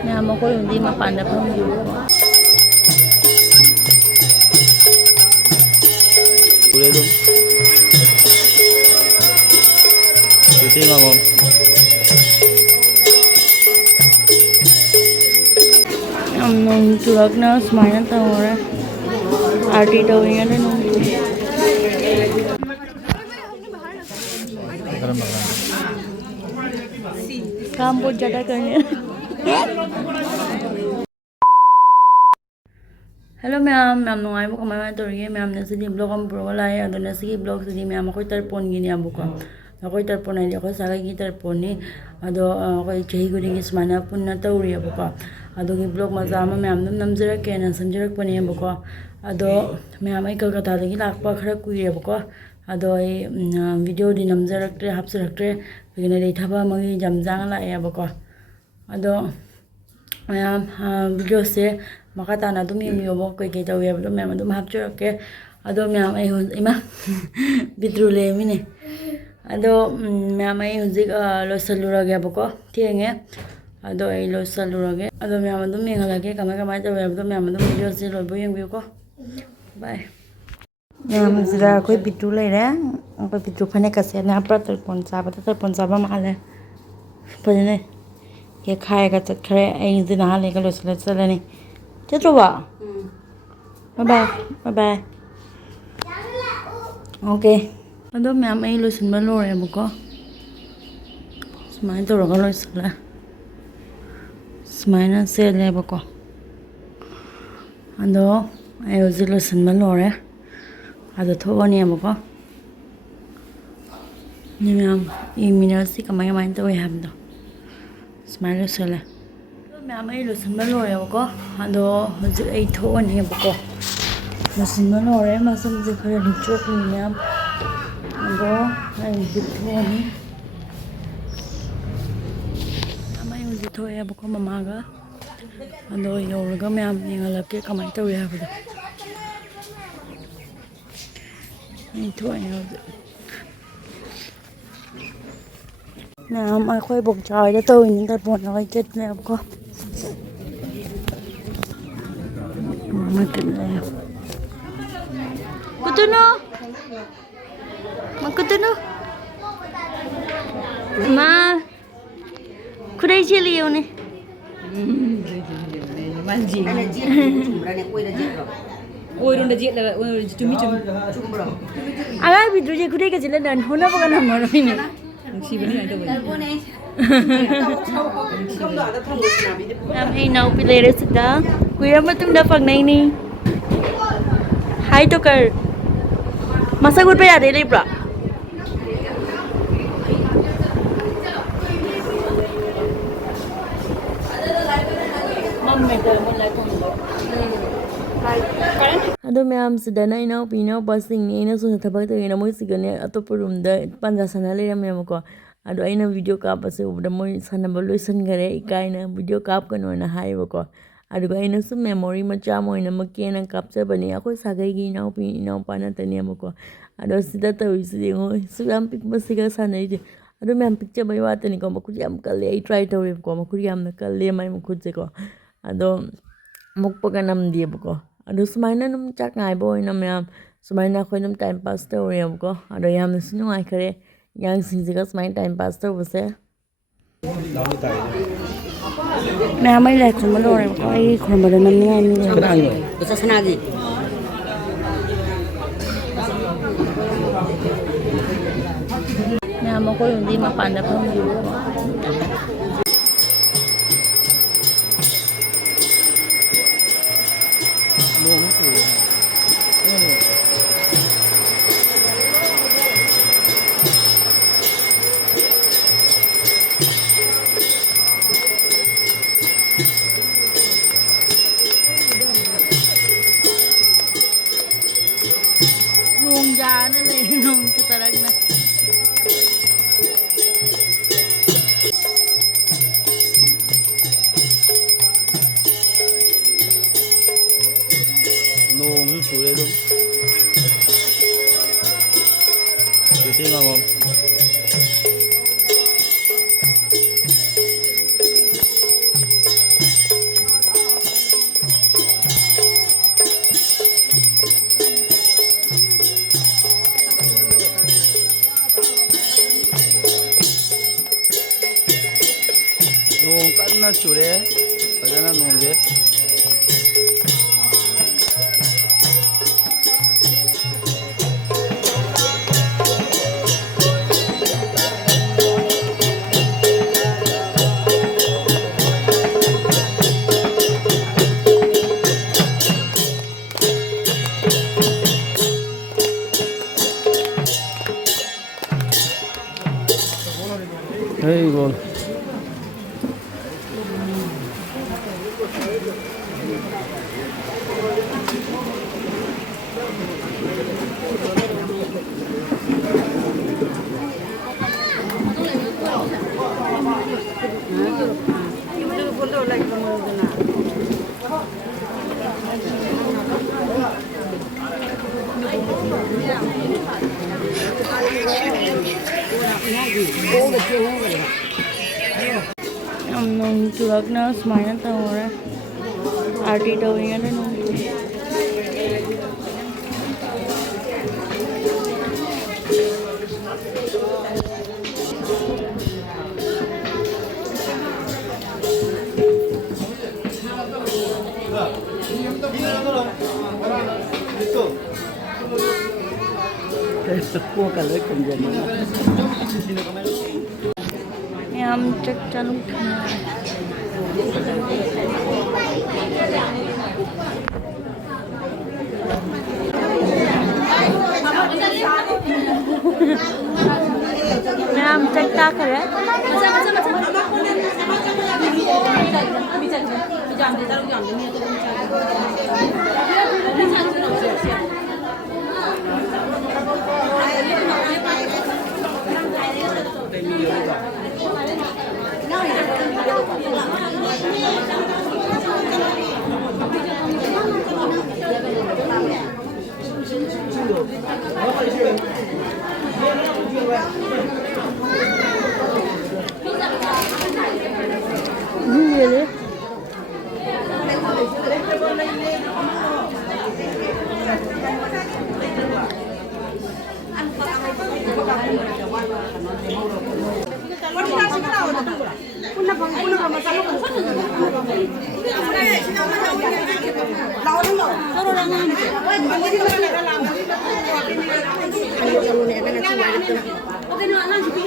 Maya Akhoi hindi mapanda pa yung Boleh tu. Cuci ngomong. nung tulak na smile na tawara. Arty daw niya na nung. काम बहुत ज़्यादा करने hello ma'am ma'am नुंगाइबो कमाय तौरिगे ma'am नसदी blog हम पुरो लाए अदो नसगी ब्लॉग सदी मैम अखोई tarpon गिनी अबुको अखोई tarpon आइले अखोई sagai की tarpon नि अदो अखोई चही गुदिंगी स्माना पुन्ना तौरि अबुको अदो की ब्लॉग मजा अमा मैम दम नमजरके ना समजरकपने अबुको अदो मैम आई कलकत्तादगी लाक्पा खरा कुइरे अबुको अदो आई वीडियो दि नमजरक्ट्रे हापसरक्ट्रे बिगिना लेथाबा मगी जमजांग लाए अबुको अदो मैम वीडियो से मका ताना तुम यमयोबो कई तौवे हबदो मैम अदुम हापचरके अदो मैम आई इमा बिद्रु लेमिने अदो मैम आई हुजिक लोसलुरगे अबको थेंगे अदो आई लोसलुरगे अदो मैम अदुम येंगलागे कमाय कमाय तौवे हबदो मैम अदुम वीडियो से लोइबो येंबियोको बाय मैम जिरा कोई बिद्रु लेरे कोई बिद्रु फने कसे ना पर tarpon चाबा माले पजने ये खाएगा चखरे आई दिन हाले का लोसल चलने चलो बा बाय बाय बाय ओके अदो मैम आई लोसन में लोरे मुको स्माइल तो रगा लोसला स्माइल से ले मुको अदो आई उजी लोसन में लोरे अदो थोनी मुको नि मैम ई मिनरसी कमाय कमाय तो वे हम दो स्माइल लोसला मैम आई लोसन में लोरे मुको अदो उजी आई थोनी मुको लोसन में लोरे मसम जे खरे लिचोक मैम अदो आई बिथोनी अमाई उजी थोए मुको ममागा अदो योरगा मैम येंगलके कमाय तौवे हबदो आई थोए हबदो मैम अखोई बोक चाय तो इन tarpon लगा चेत ले आपको मत ले कुतनो कुतनो मा खुदै चलियो ने ओइरुंडा जेत लगा चुमी आगा बिद्रु जे खुदै के जिले दन होना बगन हम रहिने सिबनि आइतो मैम आई नाउ पे लेरे सिदा कुइरा मतुंदा फंगनाइनी हाय तो कर मसा गुड पे याद लेब्रा अदो मैम सिदना इनाउ पिनाउ पासिंग इना सुन थबक तो इना मोइ सिगने अतोप रूम द पंजा सना लेरा मैमको अदो आइना वीडियो काप से उबदा मोइ सनब लोइसन गरे इकाइना वीडियो काप कनोना हाइबको अदुगा आइना सु मेमोरी मचा मोइना मकेना कापचा बने अखोई sagai gi इनाउ पि इनाउ पाना तने अमको अदो सिदा तविसि देंगो सुगाम पिक बसिगा सनाइजे अदो मैम पिक्चर बै वातनी को मखुज याम कले आई ट्राई तौरे को मखुज याम न कले माइ मखुज से को अदो मुक्पगा नम दिएबको अदो सुमाइना नम चक नाइबो इना मैम सुमाइना खोइ नम टाइम पास तौरे अमको अदो याम सुनु आइखरे yang sinjiga smai time pass to bose मैं हमें लाइक खुम लो रे कोई खुम बदन नहीं आई नहीं तो सनागी मैं हम कोई उन्दी मा पांडा फम जाने ले नों चितरक ना चूरे फजना नोंगे Hey, bol. Nung churak na smile na tawara. Arty daw yan na nung. Yam chak चालू Yam chak tak है Really?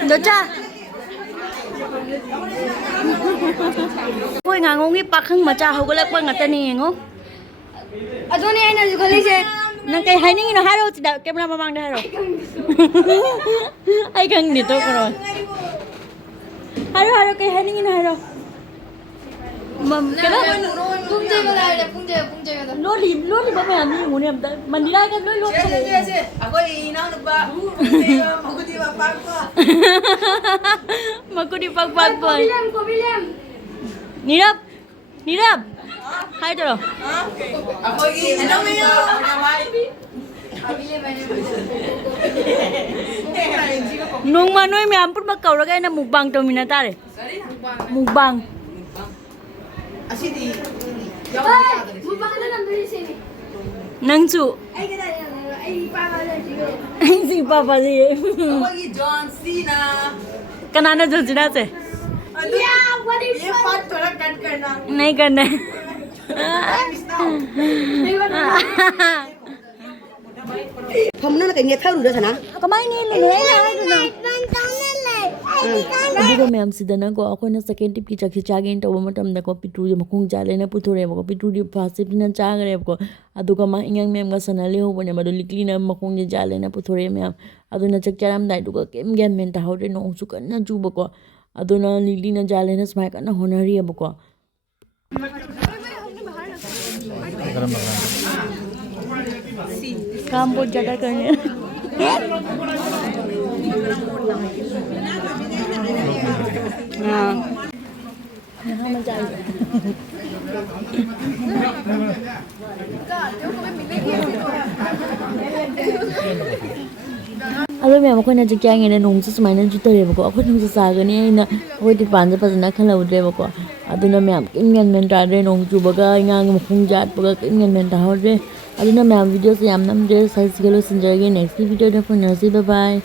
Docha. Koi ngangong ni pakhang macha hogalak pa ngatani ngo. Adoni ai na jugali je. Nang kai haning na haro chida camera mamang da haro. Ai kang ni to karo. Haro kai haning na haro. Mam kena punje wala ada punje ada loli ba mai ami ngune am mandira ka loli Akhoi inang lupa magudi ba pakpa Makudi pag boy. Kobilem Nirab hai taro Akhoi ano mo yun nung manoy me ampun ba kauraga na mukbang to minatare mukbang asidi mukbang na nandun sini nangsu ay kada ay papa si papa si Akhoi John Cena kanana jo jina se yeah what is ये part थोड़ा cut करना नहीं करना Hôm nó là cái nghe thâu rồi sana. kamay ni le aduga ma'am sidana ko ako na second tip ki chak chagi into matam da ko pitu je makung jale na puthore ko pitu di phasip na chagre ko aduga ma ingang ma'am ga sanale ho bone madu likli na makung je jale na puthore ma'am aduna chak charam dai duga kem gen men ta hawre no su kan na ju ko aduna likli na jale na smai kan na honari ab ko काम बहुत ज़्यादा करने हाँ यहाँ मजा आएगा अरे मैं आपको ना जो क्या है ना नोंग से समाने जो तो रेबको आपको नोंग से सागने है ना वो डिपांड से पसंद खला उधरे बको अदुना मैं आप इंगन में टारे नोंग चुबका इंगांग मुखुंग जात बका इंगन में टाहरे अदुना मैं वीडियो से याम नम जे साइज के लो संजय के नेक्स्ट वीडियो में फोन नसी बाय बाय